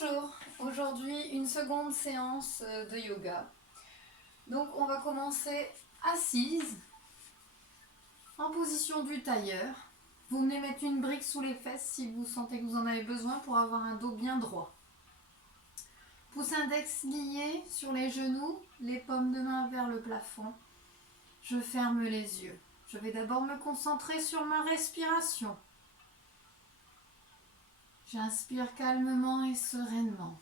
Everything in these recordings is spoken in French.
Bonjour, aujourd'hui une seconde séance de yoga. Donc on va commencer assise, en position du tailleur. Vous venez mettre une brique sous les fesses si vous sentez que vous en avez besoin pour avoir un dos bien droit. Pouce index lié sur les genoux, les paumes de main vers le plafond. Je ferme les yeux. Je vais d'abord me concentrer sur ma respiration. J'inspire calmement et sereinement.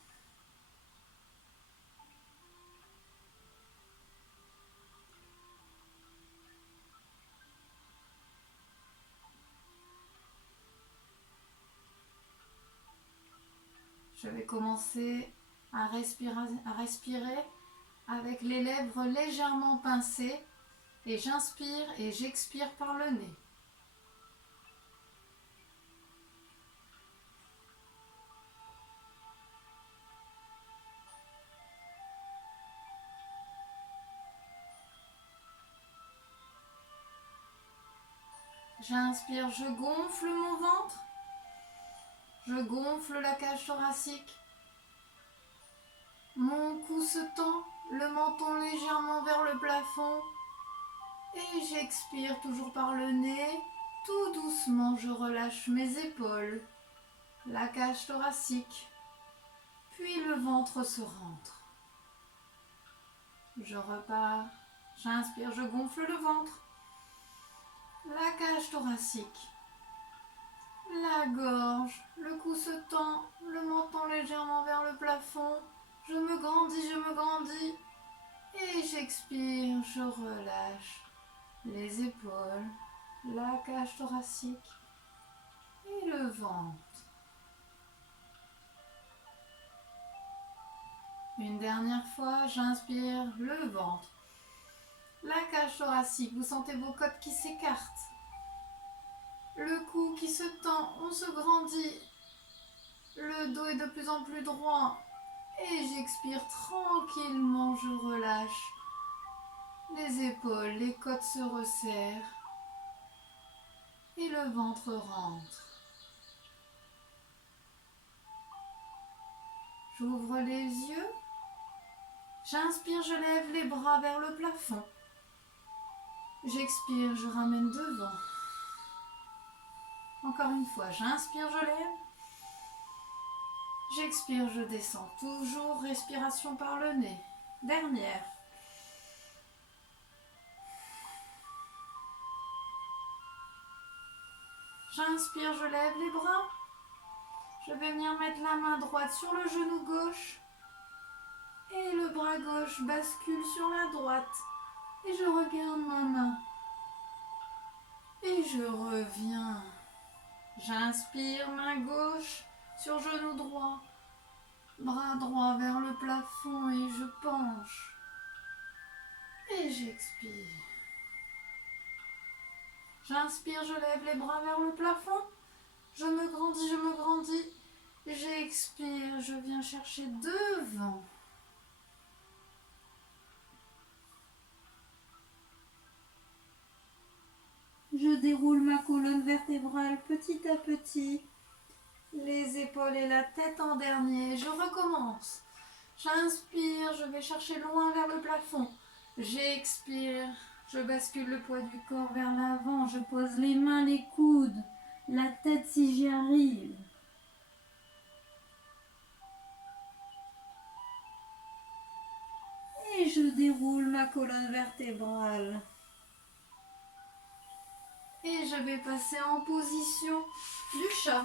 Je vais commencer à respirer avec les lèvres légèrement pincées et j'inspire et j'expire par le nez. J'inspire, je gonfle mon ventre, je gonfle la cage thoracique. Mon cou se tend, le menton légèrement vers le plafond et j'expire toujours par le nez. Tout doucement, je relâche mes épaules, la cage thoracique, puis le ventre se rentre. Je repars, j'inspire, je gonfle le ventre, la cage thoracique, la gorge, le cou se tend, le menton légèrement vers le plafond. Je me grandis et j'expire, je relâche les épaules, la cage thoracique et le ventre. Une dernière fois, j'inspire le ventre, la cage thoracique, vous sentez vos côtes qui s'écartent, le cou qui se tend, on se grandit, le dos est de plus en plus droit et j'expire tranquillement, je relâche les épaules, les côtes se resserrent et le ventre rentre. J'ouvre les yeux, j'inspire, je lève les bras vers le plafond. J'expire, je ramène devant. Encore une fois, j'inspire, je lève. J'expire, je descends. Toujours respiration par le nez. Dernière. J'inspire, je lève les bras. Je vais venir mettre la main droite sur le genou gauche. Et le bras gauche bascule sur la droite. Et je regarde ma main. Et je reviens. J'inspire, main gauche sur genou droit. Bras droit vers le plafond et je penche. Et j'expire. J'inspire, je lève les bras vers le plafond. Je me grandis. J'expire, je viens chercher devant. Je déroule ma colonne vertébrale petit à petit. Les épaules et la tête en dernier. Je recommence. J'inspire, je vais chercher loin vers le plafond. J'expire, je bascule le poids du corps vers l'avant. Je pose les mains, les coudes, la tête si j'y arrive. Et je déroule ma colonne vertébrale. Et je vais passer en position du chat.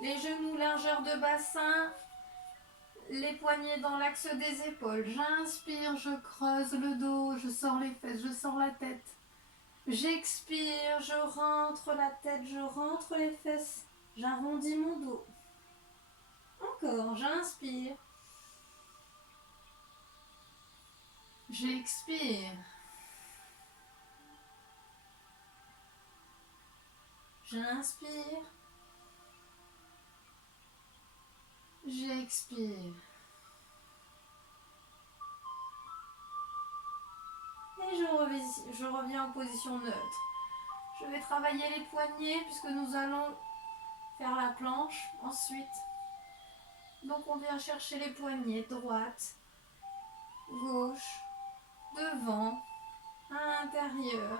Les genoux largeur de bassin, les poignets dans l'axe des épaules. J'inspire, je creuse le dos, je sors les fesses, je sors la tête. J'expire, je rentre la tête, je rentre les fesses. J'arrondis mon dos. Encore, j'inspire. J'expire. J'inspire. J'expire. Et je reviens en position neutre. Je vais travailler les poignets puisque nous allons faire la planche. Ensuite, donc on vient chercher les poignets, droite, gauche, devant, à l'intérieur,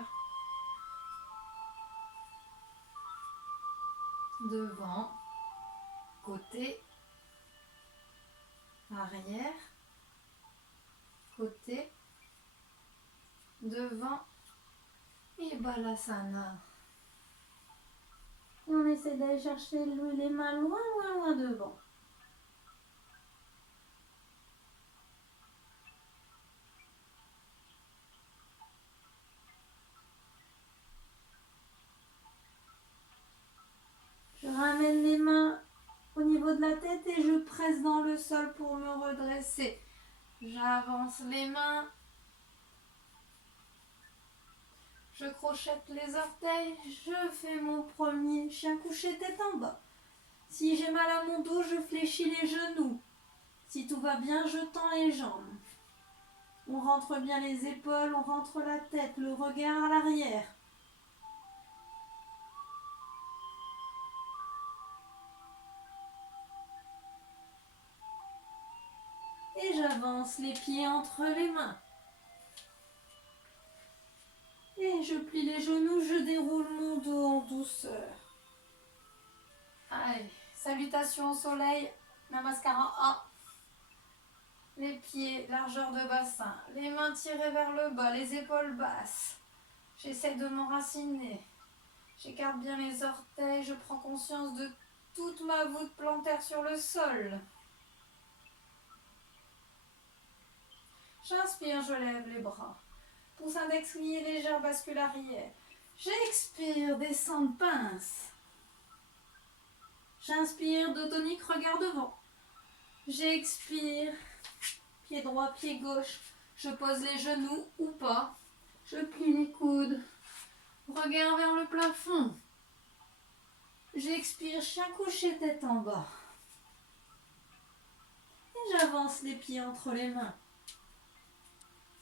devant, côté, arrière, côté, devant et balasana. Et on essaie d'aller chercher les mains loin, loin, loin devant. Je ramène les mains au niveau de la tête et je presse dans le sol pour me redresser. J'avance les mains. Je crochette les orteils. Je fais mon premier chien couché tête en bas. Si j'ai mal à mon dos, je fléchis les genoux. Si tout va bien, je tends les jambes. On rentre bien les épaules, on rentre la tête, le regard à l'arrière. Et j'avance les pieds entre les mains. Et je plie les genoux, je déroule mon dos en douceur. Allez, salutations au soleil, Namaskara A. Les pieds, largeur de bassin, les mains tirées vers le bas, les épaules basses. J'essaie de m'enraciner. J'écarte bien les orteils, je prends conscience de toute ma voûte plantaire sur le sol. J'inspire, je lève les bras. Pouce index lié, légère bascule arrière. J'expire, descente pince. J'inspire, dos tonique, regard devant. J'expire, pied droit, pied gauche. Je pose les genoux ou pas. Je plie les coudes. Regard vers le plafond. J'expire, chien couché, tête en bas. Et j'avance les pieds entre les mains.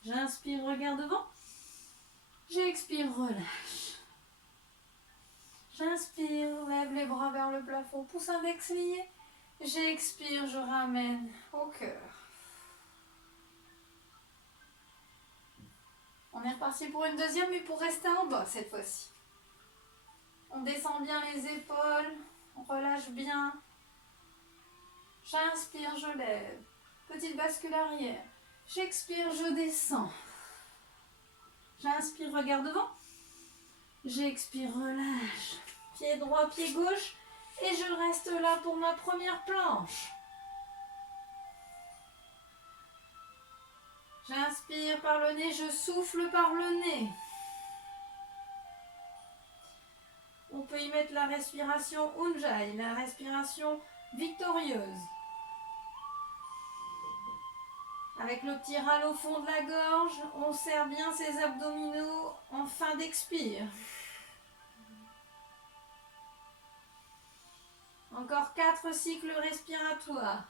J'inspire, regard devant. J'expire, relâche. J'inspire, lève les bras vers le plafond, pouce index lié. J'expire, je ramène au cœur. On est reparti pour une deuxième, mais pour rester en bas cette fois-ci. On descend bien les épaules, on relâche bien. J'inspire, je lève. Petite bascule arrière. J'expire, je descends. J'inspire, regard devant. J'expire, relâche. Pied droit, pied gauche. Et je reste là pour ma première planche. J'inspire par le nez, je souffle par le nez. On peut y mettre la respiration Ujjayi, la respiration victorieuse. Avec le petit râle au fond de la gorge, on serre bien ses abdominaux en fin d'expire. Encore 4 cycles respiratoires.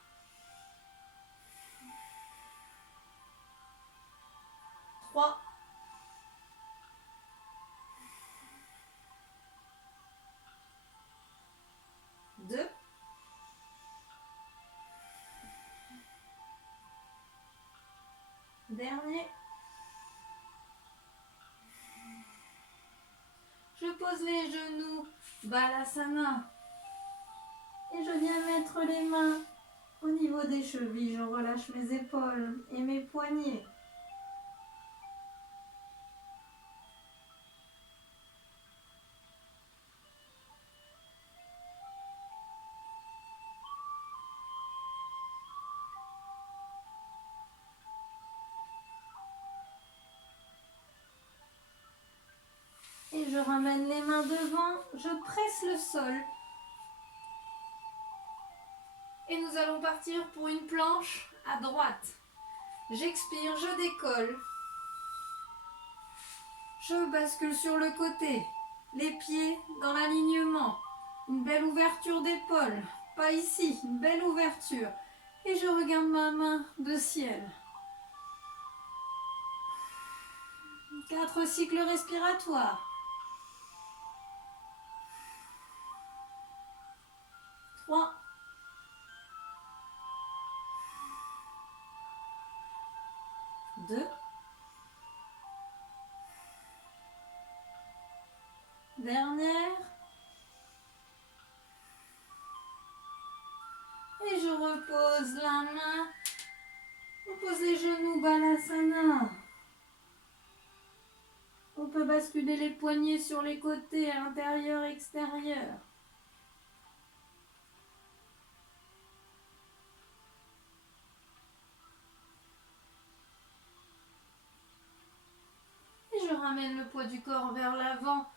3. 2. Dernier. Je pose les genoux, balasana. Et je viens mettre les mains au niveau des chevilles. Je relâche mes épaules et mes poignets. Et je ramène les mains devant, je presse le sol. Et nous allons partir pour une planche à droite. J'expire, je décolle. Je bascule sur le côté. Les pieds dans l'alignement. Une belle ouverture d'épaule. Pas ici, une belle ouverture. Et je regarde ma main de ciel. 4 cycles respiratoires. 3, 2, dernière, et je repose la main, on pose les genoux, Balasana. On peut basculer les poignets sur les côtés, intérieur, extérieur. Et je ramène le poids du corps vers l'avant.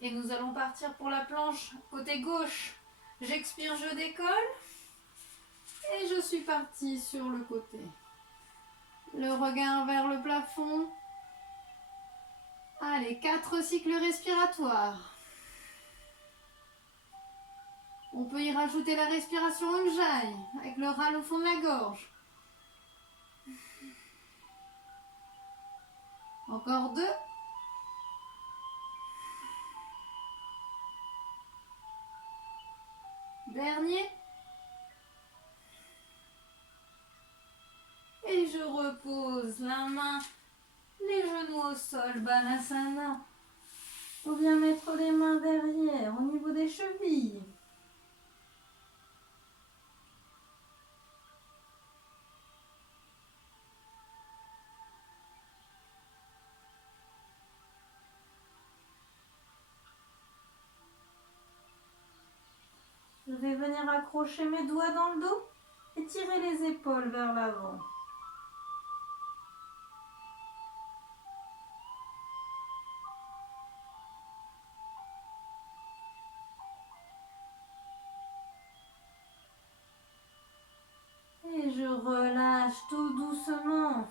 Et nous allons partir pour la planche côté gauche. J'expire, je décolle. Et je suis partie sur le côté. Le regard vers le plafond. Allez, 4 cycles respiratoires. On peut y rajouter la respiration Ujjayi avec le râle au fond de la gorge. Encore 2. Dernier. Et je repose la main, les genoux au sol, Balasana. On vient mettre les mains derrière, au niveau des chevilles. Je vais venir accrocher mes doigts dans le dos et tirer les épaules vers l'avant. Et je relâche tout doucement.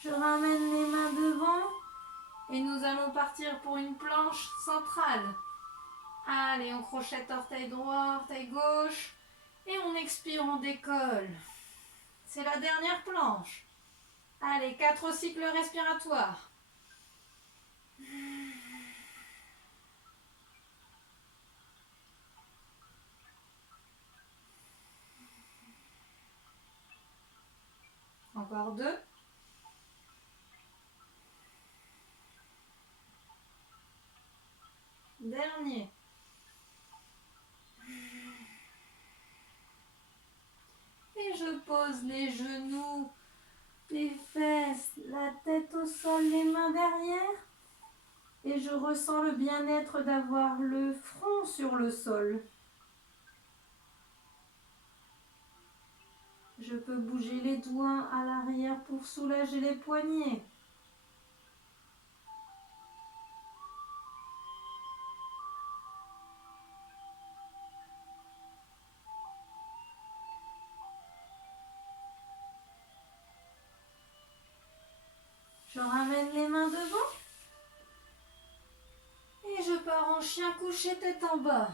Je ramène les mains devant et nous allons partir pour une planche centrale. Allez, on crochette orteil droit, orteil gauche et on expire, on décolle. C'est la dernière planche. Allez, 4 cycles respiratoires. Encore 2. Dernier. Et je pose les genoux, les fesses, la tête au sol, les mains derrière. Et je ressens le bien-être d'avoir le front sur le sol. Je peux bouger les doigts à l'arrière pour soulager les poignets. Je ramène les mains devant. Et je pars en chien couché tête en bas.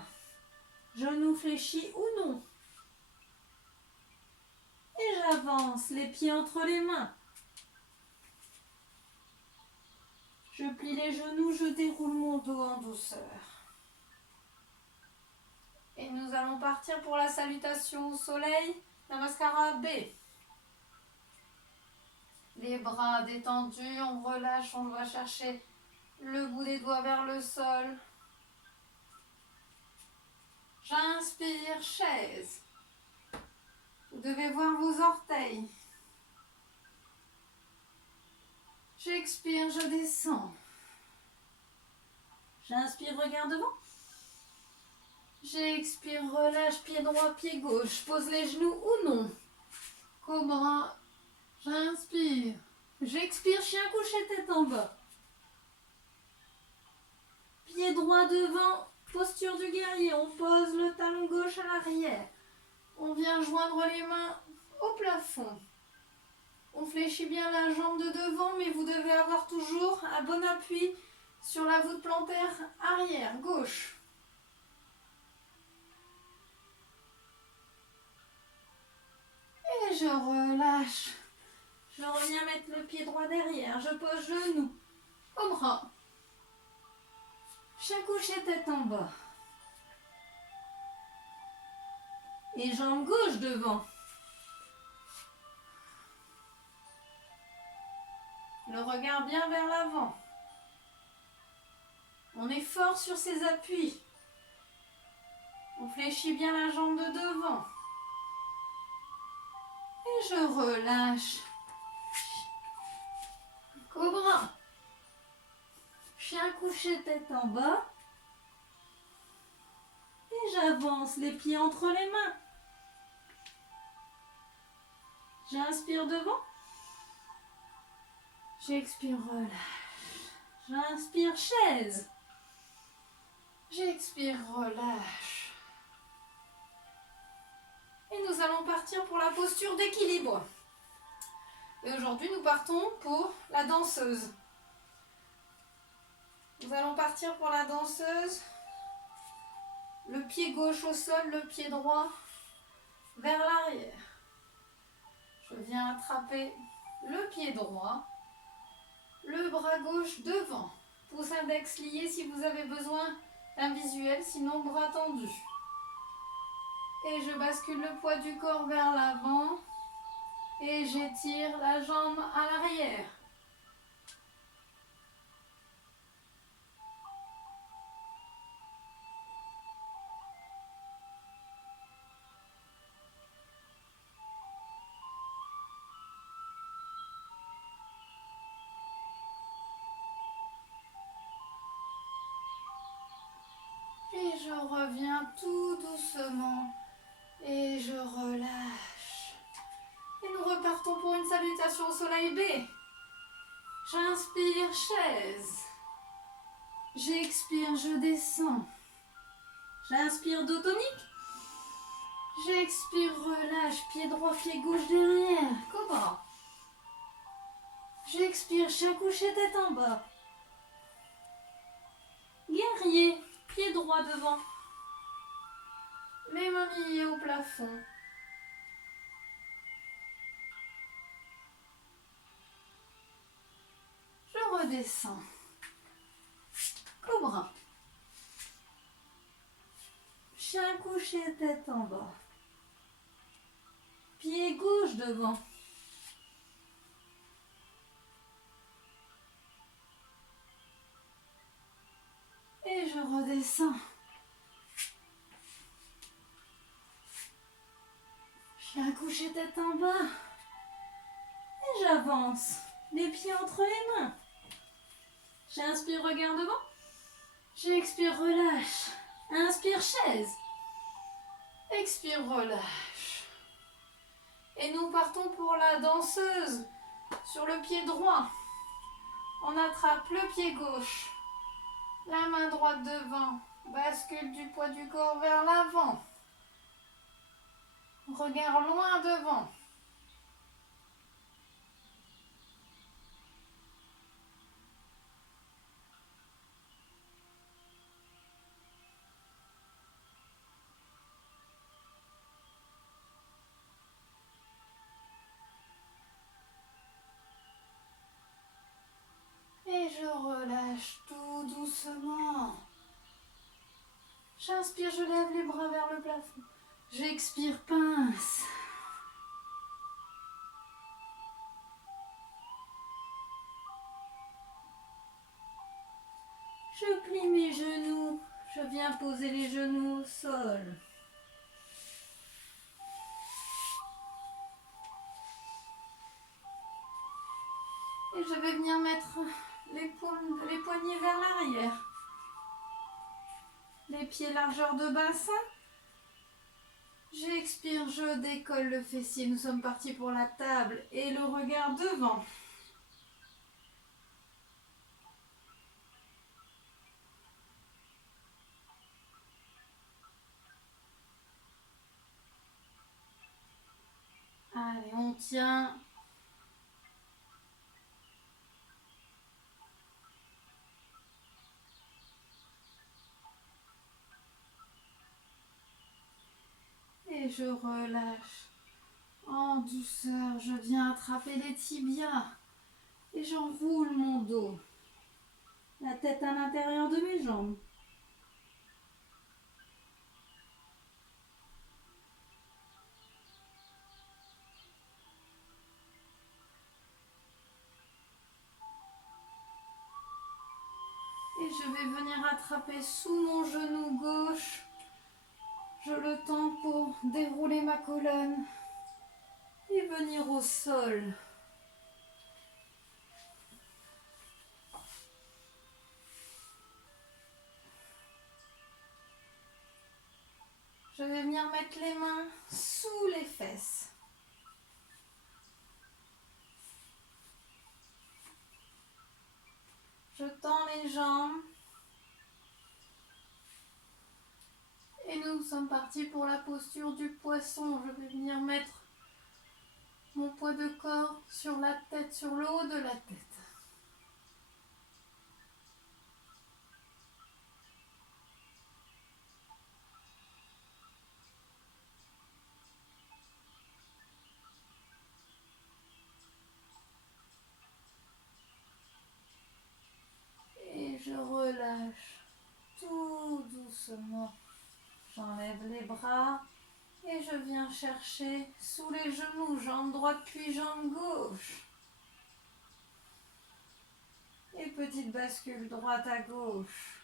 Genoux fléchis ou non. Et j'avance, les pieds entre les mains. Je plie les genoux, je déroule mon dos en douceur. Et nous allons partir pour la salutation au soleil, Namaskara B. Les bras détendus, on relâche, on va chercher le bout des doigts vers le sol. J'inspire, chaise. Vous devez voir vos orteils. J'expire, je descends. J'inspire, regard devant. J'expire, relâche, pied droit, pied gauche. Pose les genoux ou non. Cobra. J'inspire. J'expire, chien couché, tête en bas. Pied droit devant, posture du guerrier. On pose le talon gauche à l'arrière. On vient joindre les mains au plafond. On fléchit bien la jambe de devant, mais vous devez avoir toujours un bon appui sur la voûte plantaire arrière, gauche. Et je relâche. Je reviens mettre le pied droit derrière. Je pose genou au bras. Chien couché, tête en bas. Et jambe gauche devant. Le regard bien vers l'avant. On est fort sur ses appuis. On fléchit bien la jambe de devant. Et je relâche. Cobra. Chien couché tête en bas. Et j'avance les pieds entre les mains. J'inspire devant. J'expire, relâche. J'inspire, chaise. J'expire, relâche. Et nous allons partir pour la posture d'équilibre. Et aujourd'hui, nous partons pour la danseuse. Nous allons partir pour la danseuse. Le pied gauche au sol, le pied droit vers l'arrière. Je viens attraper le pied droit, le bras gauche devant. Pouce index lié si vous avez besoin d'un visuel, sinon bras tendu. Et je bascule le poids du corps vers l'avant et j'étire la jambe à l'arrière. Et je reviens tout doucement et je relâche. Et nous repartons pour une salutation au soleil B. J'inspire, chaise. J'expire, je descends. J'inspire, dos tonique. J'expire, relâche, pied droit, pied gauche derrière. Cobra. J'expire, chien couché, tête en bas. Guerrier, pied droit devant. Les mains liées au plafond. Je redescends. Cobra. Chien couché, tête en bas. Pied gauche devant. Et je redescends. Chien couché, tête en bas. Et j'avance. Les pieds entre les mains. J'inspire, regard devant. J'expire, relâche. Inspire, chaise. Expire, relâche. Et nous partons pour la danseuse. Sur le pied droit, on attrape le pied gauche. La main droite devant. Bascule du poids du corps vers l'avant. Regard loin devant. Et je relâche tout doucement. J'inspire, je lève les bras vers le plafond. J'expire, pince. Je plie mes genoux. Je viens poser les genoux au sol. Et je vais venir mettre les poignets vers l'arrière. Les pieds largeur de bassin. J'expire, je décolle le fessier. Nous sommes partis pour la table et le regard devant. Allez, on tient. Et je relâche. En douceur, je viens attraper les tibias. Et j'enroule mon dos. La tête à l'intérieur de mes jambes. Et je vais venir attraper sous mon genou gauche. Je le tends pour dérouler ma colonne et venir au sol. Je vais venir mettre les mains sous les fesses. Je tends les jambes. Et nous sommes partis pour la posture du poisson. Je vais venir mettre mon poids de corps sur la tête, sur le haut de la tête. Et je relâche tout doucement. J'enlève les bras et je viens chercher sous les genoux, jambe droite puis jambe gauche. Et petite bascule droite à gauche.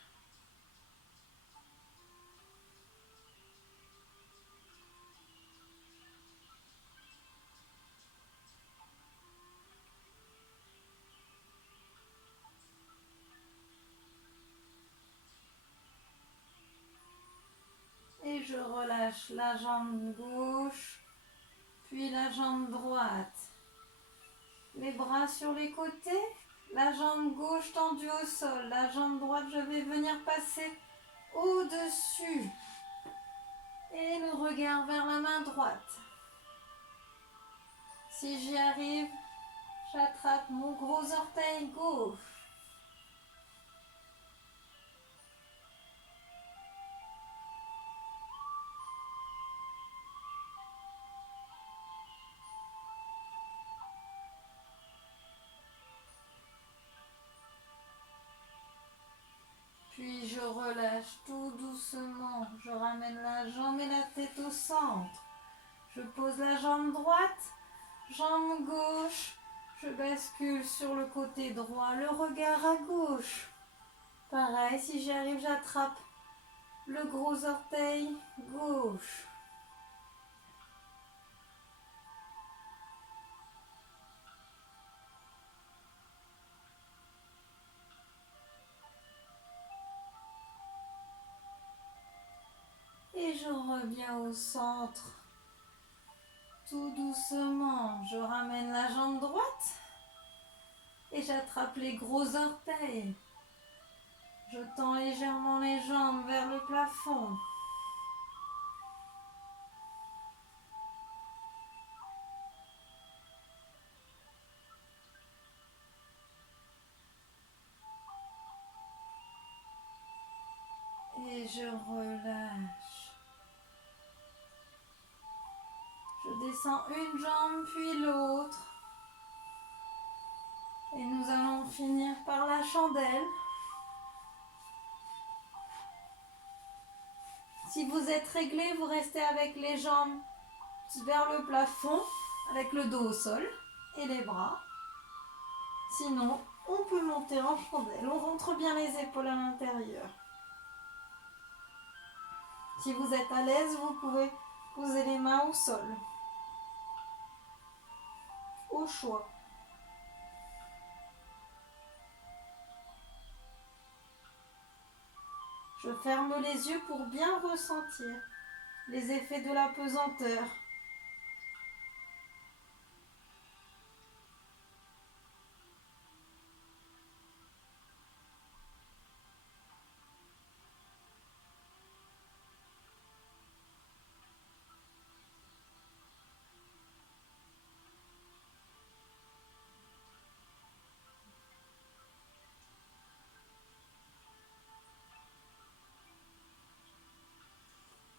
Et je relâche la jambe gauche, puis la jambe droite. Les bras sur les côtés, la jambe gauche tendue au sol. La jambe droite, je vais venir passer au-dessus. Et le regard vers la main droite. Si j'y arrive, j'attrape mon gros orteil gauche. Puis je relâche tout doucement. Je ramène la jambe et la tête au centre. Je pose la jambe droite, jambe gauche. Je bascule sur le côté droit, le regard à gauche. Pareil, si j'y arrive, j'attrape le gros orteil gauche. Et je reviens au centre. Tout doucement, je ramène la jambe droite et j'attrape les gros orteils. Je tends légèrement les jambes vers le plafond. Et je relâche. Je descends une jambe puis l'autre. Et nous allons finir par la chandelle. Si vous êtes réglé, vous restez avec les jambes vers le plafond, avec le dos au sol et les bras. Sinon, on peut monter en chandelle. On rentre bien les épaules à l'intérieur. Si vous êtes à l'aise, vous pouvez poser les mains au sol. Au choix. Je ferme les yeux pour bien ressentir les effets de la pesanteur.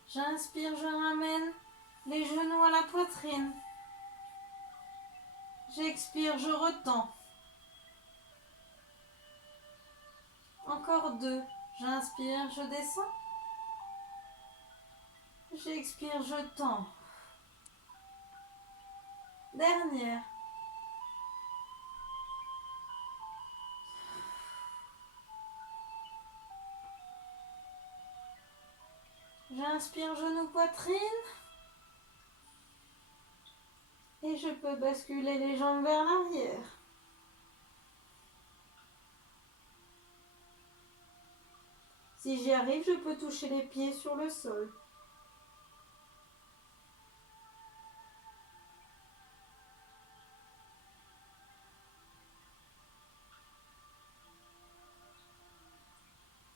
J'inspire, je ramène les genoux à la poitrine. J'expire, je retends. Encore 2. J'inspire, je descends. J'expire, je tends. Dernière. J'inspire genou poitrine. Et je peux basculer les jambes vers l'arrière. Si j'y arrive, je peux toucher les pieds sur le sol.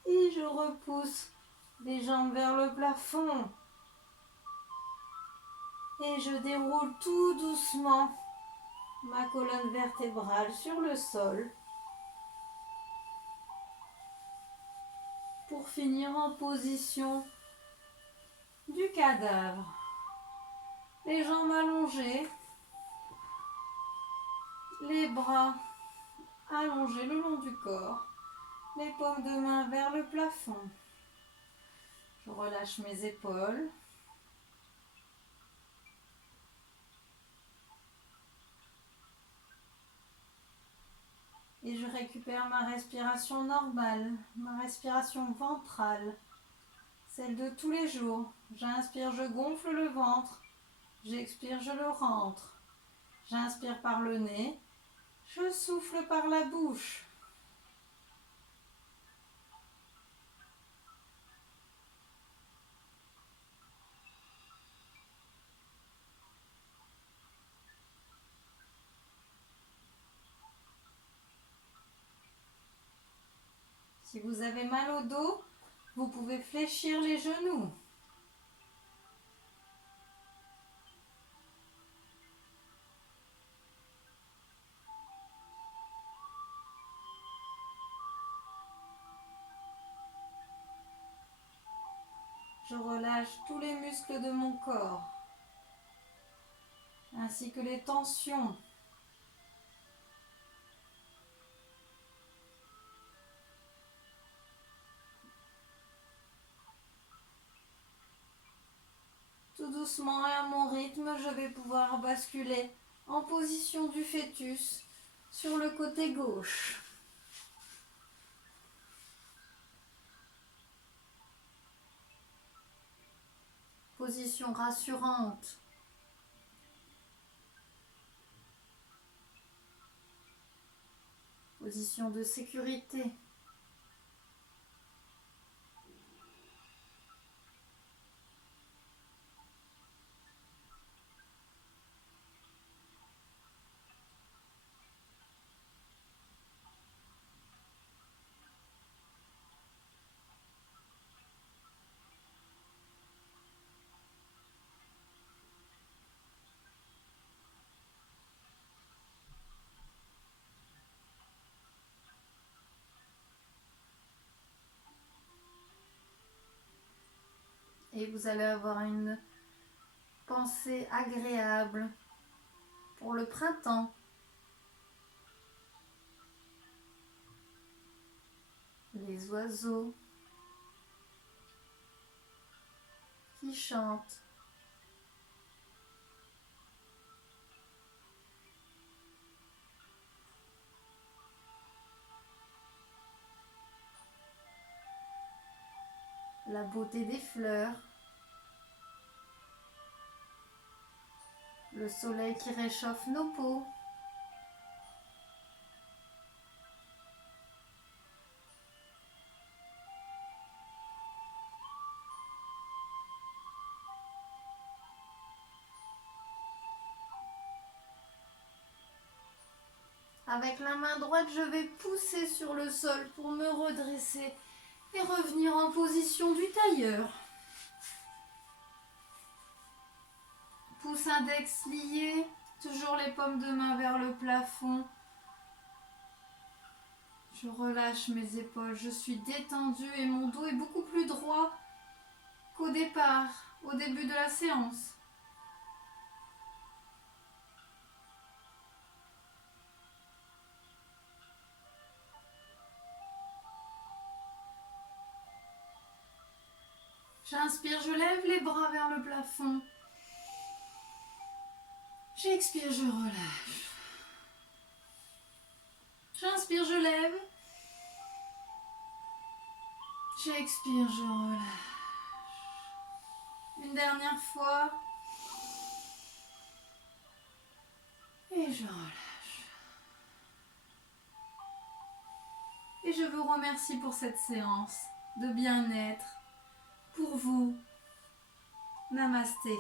Et je repousse les jambes vers le plafond. Et je déroule tout doucement ma colonne vertébrale sur le sol. Pour finir en position du cadavre. Les jambes allongées, les bras allongés le long du corps, les paumes de main vers le plafond. Je relâche mes épaules. Et je récupère ma respiration normale, ma respiration ventrale, celle de tous les jours. J'inspire, je gonfle le ventre. J'expire, je le rentre. J'inspire par le nez. Je souffle par la bouche. Si vous avez mal au dos, vous pouvez fléchir les genoux. Je relâche tous les muscles de mon corps, ainsi que les tensions. Tout doucement et à mon rythme, je vais pouvoir basculer en position du fœtus sur le côté gauche. Position rassurante. Position de sécurité. Et vous allez avoir une pensée agréable pour le printemps. Les oiseaux qui chantent. La beauté des fleurs. Le soleil qui réchauffe nos peaux. Avec la main droite, je vais pousser sur le sol pour me redresser et revenir en position du tailleur. Pouce index lié, toujours les paumes de main vers le plafond. Je relâche mes épaules, je suis détendue et mon dos est beaucoup plus droit qu'au départ, au début de la séance. J'inspire, je lève les bras vers le plafond. J'expire, je relâche. J'inspire, je lève. J'expire, je relâche. dernière fois. Et je relâche. Et je vous remercie pour cette séance de bien-être. Pour vous. Namasté.